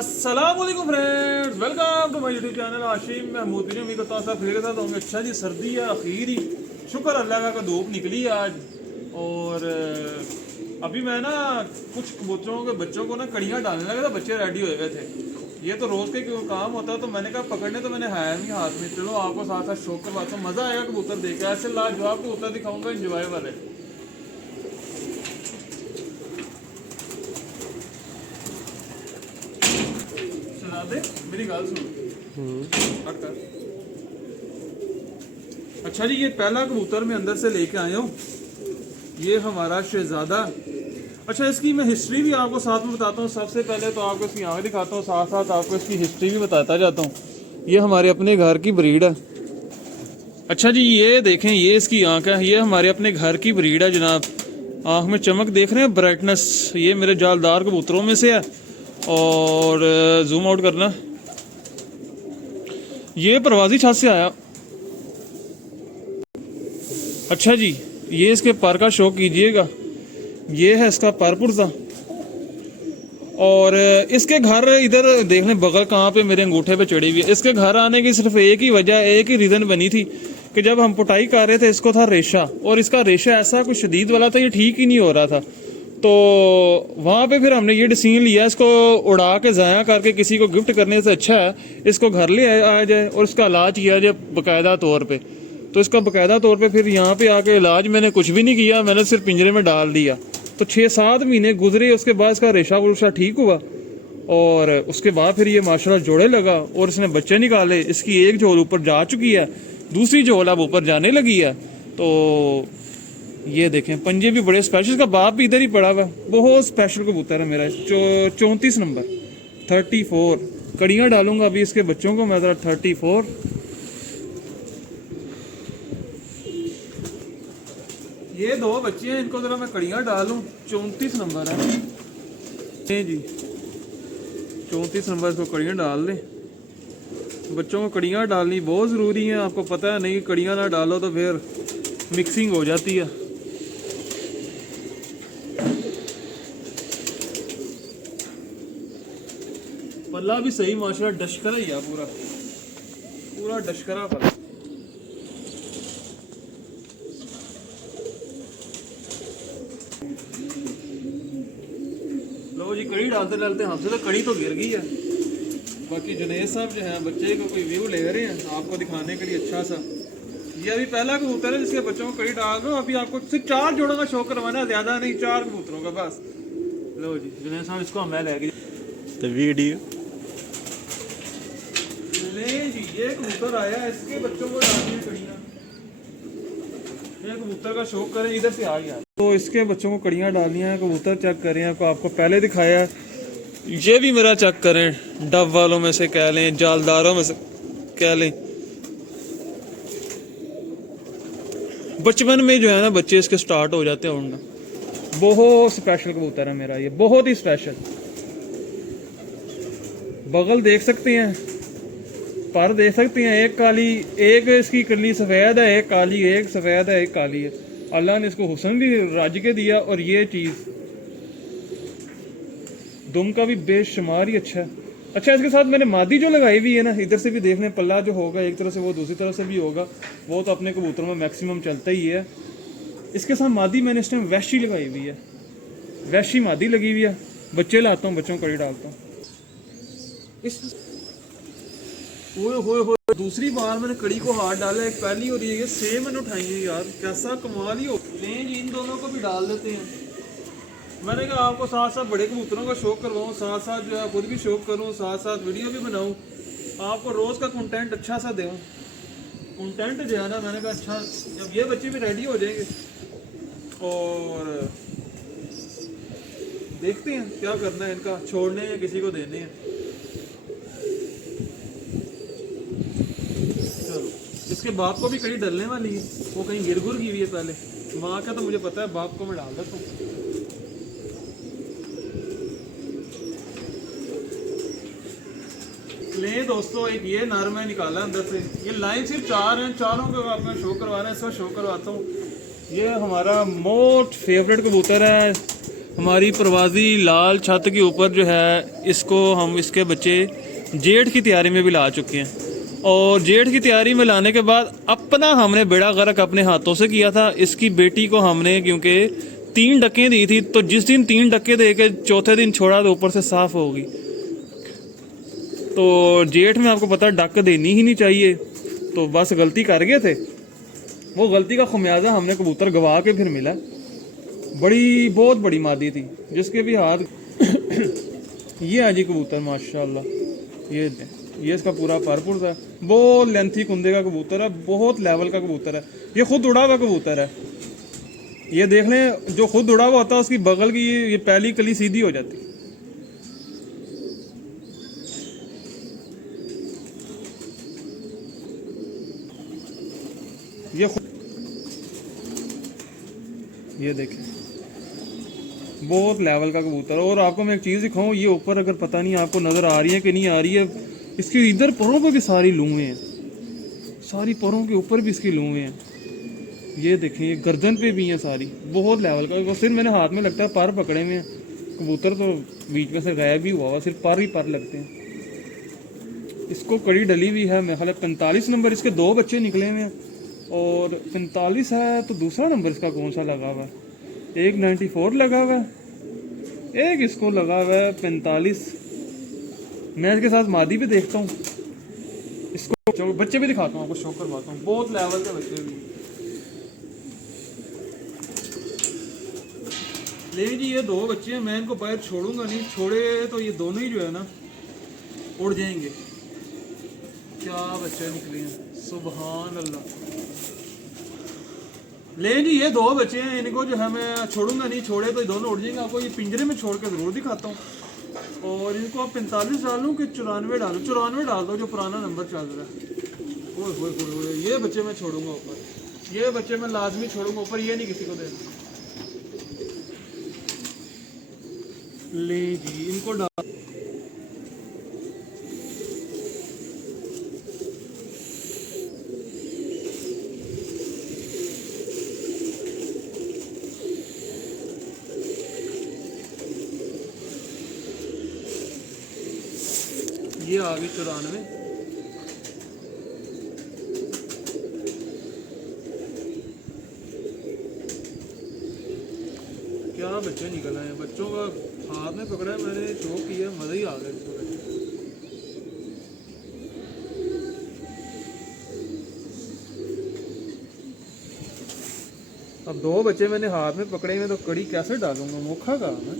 अस्सलामुअलैकुम friends, welcome to my YouTube channel Ashim Mahmood Bin. उम्मीद करता हूँ सब खैरियत के साथ होंगे। अच्छा जी, सर्दी है आखिर ही, शुक्र अल्लाह का धूप निकली है आज। और अभी मैं ना कुछ कबूतरों के बच्चों को ना कड़ियाँ डालने लगा था, बच्चे रेडी हुए हुए थे। ये तो रोज़ के काम होता है, तो मैंने कहा पकड़ने तो मैंने है नहीं हाथ में, चलो आपको साथ साथ शौक करवाता हूँ। मज़ा आएगा कबूतर देख के, ऐसे लाजवाब कबूतर दिखाऊंगा, इंजॉय वाले। मेरी गाल सुनो। अच्छा जी, ये पहला कबूतर मैं अंदर से लेके आया हूँ, ये हमारा शहजादा। अच्छा, इसकी मैं हिस्ट्री भी आपको साथ में बताता हूँ। सबसे पहले तो आपको इसकी आँख दिखाता हूँ, साथ साथ आपको इसकी हिस्ट्री भी बताता जाता हूँ। ये हमारे अपने घर की ब्रीड है। अच्छा जी, ये देखें, ये इसकी आँख है, ये हमारे अपने घर की ब्रीड है जनाब। आँख में चमक देख रहे हैं, ब्राइटनेस। ये मेरे जालदार कबूतरों में से है। और जूम आउट करना, ये परवाजी छत से आया। अच्छा जी, ये इसके पर का शौक कीजिएगा, ये है इसका पर पुर्जा। और इसके घर इधर देख लें, बगल कहाँ पे मेरे अंगूठे पे चढ़ी हुई है। इसके घर आने की सिर्फ एक ही वजह, एक ही रीज़न बनी थी कि जब हम पुटाई कर रहे थे, इसको था रेशा, और इसका रेशा ऐसा कुछ शदीद वाला था, ये ठीक ही नहीं हो रहा था। तो वहाँ पे फिर हमने ये डिसीजन लिया, इसको उड़ा के ज़ाया करके किसी को गिफ्ट करने से अच्छा है इसको घर ले आ जाए और इसका इलाज किया जाए बाकायदा तौर पे। तो इसका बाकायदा तौर पे फिर यहाँ पे आके इलाज मैंने कुछ भी नहीं किया, मैंने सिर्फ पिंजरे में डाल दिया। तो 6-7 महीने गुजरे, उसके बाद इसका रेशा वूशा ठीक हुआ, और उसके बाद फिर ये माशाल्लाह जोड़े लगा और इसने बच्चे निकाले। इसकी एक झोल ऊपर जा चुकी है, दूसरी झोल अब ऊपर जाने लगी है। तो ये देखें, पंजे भी बड़े स्पेशल, इसका बाप भी इधर ही पड़ा हुआ। बहुत स्पेशल कबूतर है मेरा। 34 नंबर 34 कड़ियाँ डालूंगा अभी इसके बच्चों को मैं, ज़रा 34। ये 2 बच्चे हैं, इनको ज़रा मैं कड़ियाँ डालूं। 34 नंबर है जी, 34 नंबर इसको कड़ियाँ डाल लें। बच्चों को कड़ियाँ डालनी बहुत ज़रूरी है, आपको पता है। नहीं, कड़ियाँ ना डालो तो फिर मिक्सिंग हो जाती है। पल्ला भी सही माशाल्लाह, डशकरा ही है, पूरा पूरा डशकरा पल्ला। लो जी, कड़ी डालते डालते हमसे तो कड़ी तो गिर गई है। बाकी जुनेद साहब जो है बच्चे को कोई व्यू ले रहे हैं आपको दिखाने के लिए अच्छा सा। ये अभी पहला कबूतर है जिसके बच्चों को कड़ी डाल दो। अभी आपको सिर्फ 4 जोड़ों का शौक करवाना, ज्यादा नहीं, 4 कबूतरों का बस। लो जी जुनेद साहब, इसको मैं ले गई तो वीडियो जी। ये कबूतर आया, इसके बच्चों को डालनी है कड़ियाँ। ये कबूतर का शौक करें, इधर से आ गया। तो इसके बच्चों को कड़ियाँ डालनी है। कबूतर चेक करें, आपको पहले दिखाया। ये भी मेरा चेक करें, डब वालों में से कह लें, जालदारों में से कह लें। बचपन में जो है ना बच्चे इसके स्टार्ट हो जाते हैं उड़ना। बहुत स्पेशल कबूतर है मेरा ये, बहुत ही स्पेशल। बगल देख सकते हैं, पर देख सकते हैं, एक काली, एक इसकी कली सफ़ेद है, एक काली, एक सफ़ेद है, एक काली है। अल्लाह ने इसको हुस्न भी राज के दिया, और ये चीज़ दुम का भी बेशुमार ही अच्छा है। अच्छा, इसके साथ मैंने मादी जो लगाई हुई है ना, इधर से भी देखने, पल्ला जो होगा एक तरफ से, वो दूसरी तरफ से भी होगा। वो तो अपने कबूतरों में मैक्सिमम चलता ही है। इसके साथ मादी मैंने इस टाइम वैशी लगाई हुई है, वैशी मादी लगी हुई है। बच्चे लाता हूँ, बच्चों को कड़ी डालता हूँ। ओए दूसरी बार मैंने कड़ी को हाथ डाला, एक पहली और ये सेम मैंने उठाई है यार, कैसा कमाल ही हो। लें जी, इन दोनों को भी डाल देते हैं। मैंने कहा आपको साथ साथ बड़े कबूतरों का शौक करवाऊँ, साथ साथ जो है खुद भी शौक करूँ, साथ साथ वीडियो भी बनाऊँ, आपको रोज़ का कंटेंट अच्छा सा दूँ। कंटेंट जो है ना, मैंने कहा अच्छा, जब ये बच्चे भी रेडी हो जाएंगे और देखते हैं क्या करना है इनका, छोड़ने हैं किसी को देने हैं। चलो, इसके बाप को भी कड़ी डलने वाली है, वो कहीं गिर गुर की हुई है पहले। माँ का तो मुझे पता है, बाप को मैं डाल देता हूँ। ले दोस्तों, एक ये नर में निकाला अंदर से। ये लाइन सिर्फ 4 हैं, चारों को आपको शो करवाना है, इसका शो करवाता हूँ। ये हमारा मोस्ट फेवरेट कबूतर है, हमारी प्रवासी लाल छत के ऊपर जो है इसको हम इसके बच्चे जेठ की तैयारी में भी ला चुके हैं। और जेठ की तैयारी में लाने के बाद अपना हमने बेड़ा गर्क अपने हाथों से किया था। इसकी बेटी को हमने क्योंकि 3 डक्कें दी थी, तो जिस दिन 3 डक्के दे के चौथे दिन छोड़ा तो ऊपर से साफ होगी। तो जेठ में आपको पता डक देनी ही नहीं चाहिए, तो बस गलती कर गए थे। वो गलती का खमियाजा हमने कबूतर गवा के फिर मिला। बहुत बड़ी मादी थी जिसके भी हाथ ये है जी कबूतर माशाल्लाह। ये इसका पूरा परपुर था। बहुत लेंथी कुंदे का कबूतर है, बहुत लेवल का कबूतर है। ये खुद उड़ा हुआ कबूतर है। ये देख लें, जो खुद उड़ा हुआ होता है उसकी बगल की ये पहली कली सीधी हो जाती। ये देखें, बहुत लेवल का कबूतर। और आपको मैं एक चीज़ दिखाऊं, ये ऊपर अगर पता नहीं आपको नज़र आ रही है कि नहीं आ रही है, इसकी इधर परों पे भी सारी लूहें हैं, सारी परों के ऊपर भी इसकी लूहें हैं। ये देखें, ये गर्दन पे भी हैं सारी, बहुत लेवल का। वो सिर्फ मैंने हाथ में लगता है पर पकड़े हुए हैं, कबूतर तो बीच में से गायब भी हुआ सिर्फ पर ही पर लगते हैं। इसको कड़ी डली हुई है, मेरे ख्याल 45 नंबर इसके 2 बच्चे निकले हुए हैं। और 45 है तो दूसरा नंबर इसका कौन सा लगा हुआ है? एक 94 लगा हुआ है, एक इसको लगा हुआ है 45। मैं इसके साथ मादी भी देखता हूँ, इसको बच्चे भी दिखाता हूँ, आपको शो करवाता हूँ। बहुत लेवल के बच्चे भी। ले जी, ये 2 बच्चे हैं, मैं इनको बाहर छोड़ूंगा नहीं। छोड़े तो ये दोनों ही जो है ना उड़ जाएंगे। क्या बच्चे निकले हैं, सुभान अल्लाह। ले जी, ये 2 बच्चे हैं, इनको जो है मैं छोड़ूंगा नहीं। छोड़े तो ये दोनों उड़ जाएंगे। आपको ये पिंजरे में छोड़ के ज़रूर दिखाता हूँ। और इनको आप 45 डालूँ कि 94 डालूँ? 94 डाल दो, जो पुराना नंबर चल रहा है। ओए ये बच्चे मैं छोड़ूंगा ऊपर, ये बच्चे मैं लाजमी छोड़ूंगा ऊपर, ये नहीं किसी को देना। ले जी, इनको डाल। ये आ गई 94। क्या बच्चे निकल आए हैं, बच्चों का हाथ में पकड़ा है मैंने, शो किया, मज़ा ही आ गया इसको। अब 2 बच्चे मैंने हाथ में पकड़े हुए, तो कड़ी कैसे डालूंगा? मौका काम है।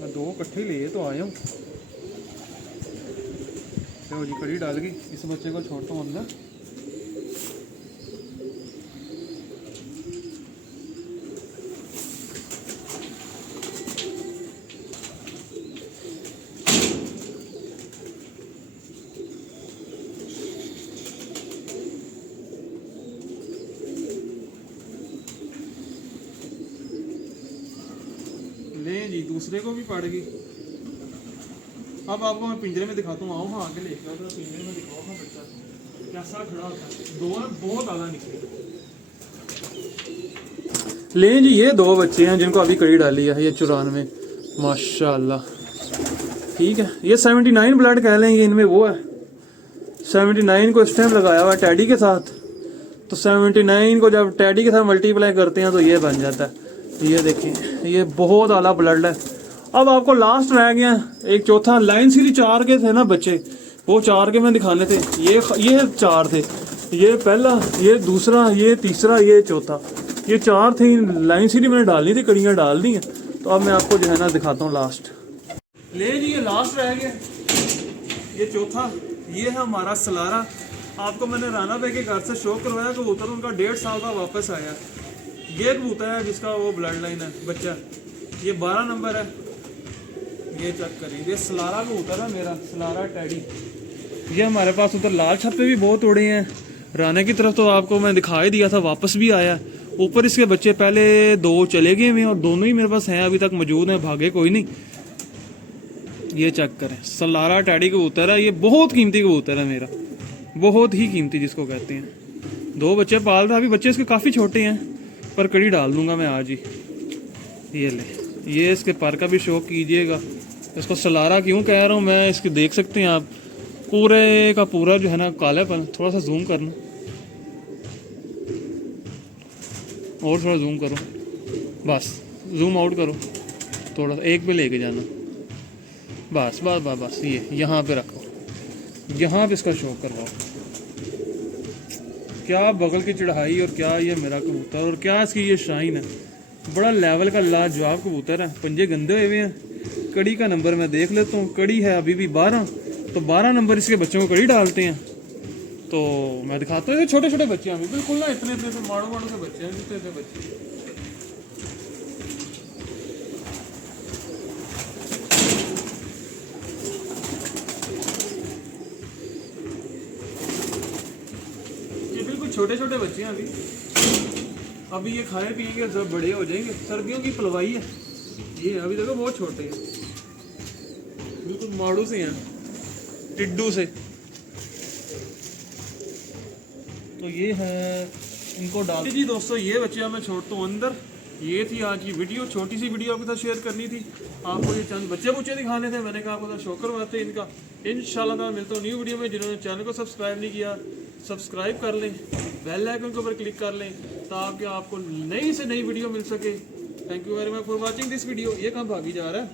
मैं 2 इकट्ठे लिए तो आया हूँ। चलो जी, कड़ी डाल गई। इस बच्चे को छोड़ता हूँ अंदर। ले जी, दूसरे को भी पड़ गई। अब आपको मैं पिंजरे में दिखाता हूँ। आओ, हाँ आगे लेके आओ, पिंजरे में दिखाओ। हाँ बच्चा कैसा खड़ा होता है। 2 बहुत ज़्यादा निकले। ले जी, ये 2 बच्चे हैं जिनको अभी कड़ी डाली है। ये 94 माशाल्लाह, ठीक है। ये 79 ब्लड कह लें, ये इनमें वो है। 79 को इस टाइम लगाया हुआ टैडी के साथ, तो 79 को जब टैडी के साथ मल्टीप्लाई करते हैं तो ये बन जाता है। ये देखिए, ये बहुत आला ब्लड है। अब आपको लास्ट रह गया एक चौथा। लाइन सीधी 4 के थे ना बच्चे, वो 4 के मैं दिखाने थे। ये 4 थे, ये पहला, ये दूसरा, ये तीसरा, ये चौथा। ये 4 थे। लाइन सीधी मैंने डालनी थी, कड़ियाँ डाल दी हैं। तो अब मैं आपको जो है ना दिखाता हूँ लास्ट। ले जी, ये लास्ट रह गया, ये चौथा। ये है हमारा सलारा। आपको मैंने राना भाई के घर से शो करवाया, कबूतर उनका 1.5 साल का वापस आया। ये कबूतर है जिसका वो ब्लड लाइन है बच्चा। ये 12 नंबर है। ये चेक करिए, ये सलारा कबूतर है मेरा, सलारा टैडी। ये हमारे पास उधर लाल छत पे भी बहुत उड़े हैं। राने की तरफ तो आपको मैं दिखा ही दिया था, वापस भी आया। ऊपर इसके बच्चे पहले 2 चले गए हैं और दोनों ही मेरे पास हैं, अभी तक मौजूद हैं, भागे कोई नहीं। ये चेक करें, सलारा टैडी कबूतर है। ये बहुत कीमती कबूतर है मेरा, बहुत ही कीमती जिसको कहते हैं। 2 बच्चे पाल रहा, अभी बच्चे इसके काफ़ी छोटे हैं, पर कड़ी डाल दूंगा मैं आज ही। ये ले, ये इसके पर का भी शौक कीजिएगा। इसको सलारा क्यों कह रहा हूँ मैं, इसके देख सकते हैं आप पूरे का पूरा जो है ना कालापन। थोड़ा सा जूम करना, और थोड़ा जूम करो, बस जूम आउट करो थोड़ा सा, एक पे लेके जाना, बस बस बस बस। ये यहाँ पे रखो, यहाँ पे इसका शौक करवाओ। क्या बगल की चढ़ाई और क्या ये मेरा कबूतर और क्या इसकी ये शाइन है। बड़ा लेवल का लाजवाब कबूतर है। पंजे गंदे हुए हैं। कड़ी का नंबर मैं देख लेता हूँ, कड़ी है अभी भी 12, तो 12 नंबर इसके बच्चों को कड़ी डालते हैं। तो मैं दिखाता हूँ, ये छोटे छोटे बच्चे हैं अभी बिल्कुल ना, इतने इतने से माड़ो माड़ो से बच्चे हैं, इतने इतने बच्चे। ये बिल्कुल छोटे छोटे बच्चे हैं अभी ये खाए पिएंगे जब बड़े हो जाएंगे। सर्दियों की पलवाई है ये, अभी देखो बहुत छोटे हैं, बिल्कुल माड़ू से हैं, टिड्डू से। तो ये है, इनको डाल जी दोस्तों। ये बच्चे मैं छोड़ता हूँ अंदर। ये थी आज की वीडियो, छोटी सी वीडियो आपके साथ शेयर करनी थी। आपको ये चंद बच्चे बुच्चे दिखाने थे, मैंने कहा आपको शौक करवाते हैं इनका। इंशाल्लाह मिलता हूँ न्यू वीडियो में। जिन्होंने चैनल को सब्सक्राइब नहीं किया, सब्सक्राइब कर लें, बेल आइकन के ऊपर क्लिक कर लें ताकि आपको नई से नई वीडियो मिल सके। Thank you very much for watching this video. ये कहाँ भागी जा रहा है।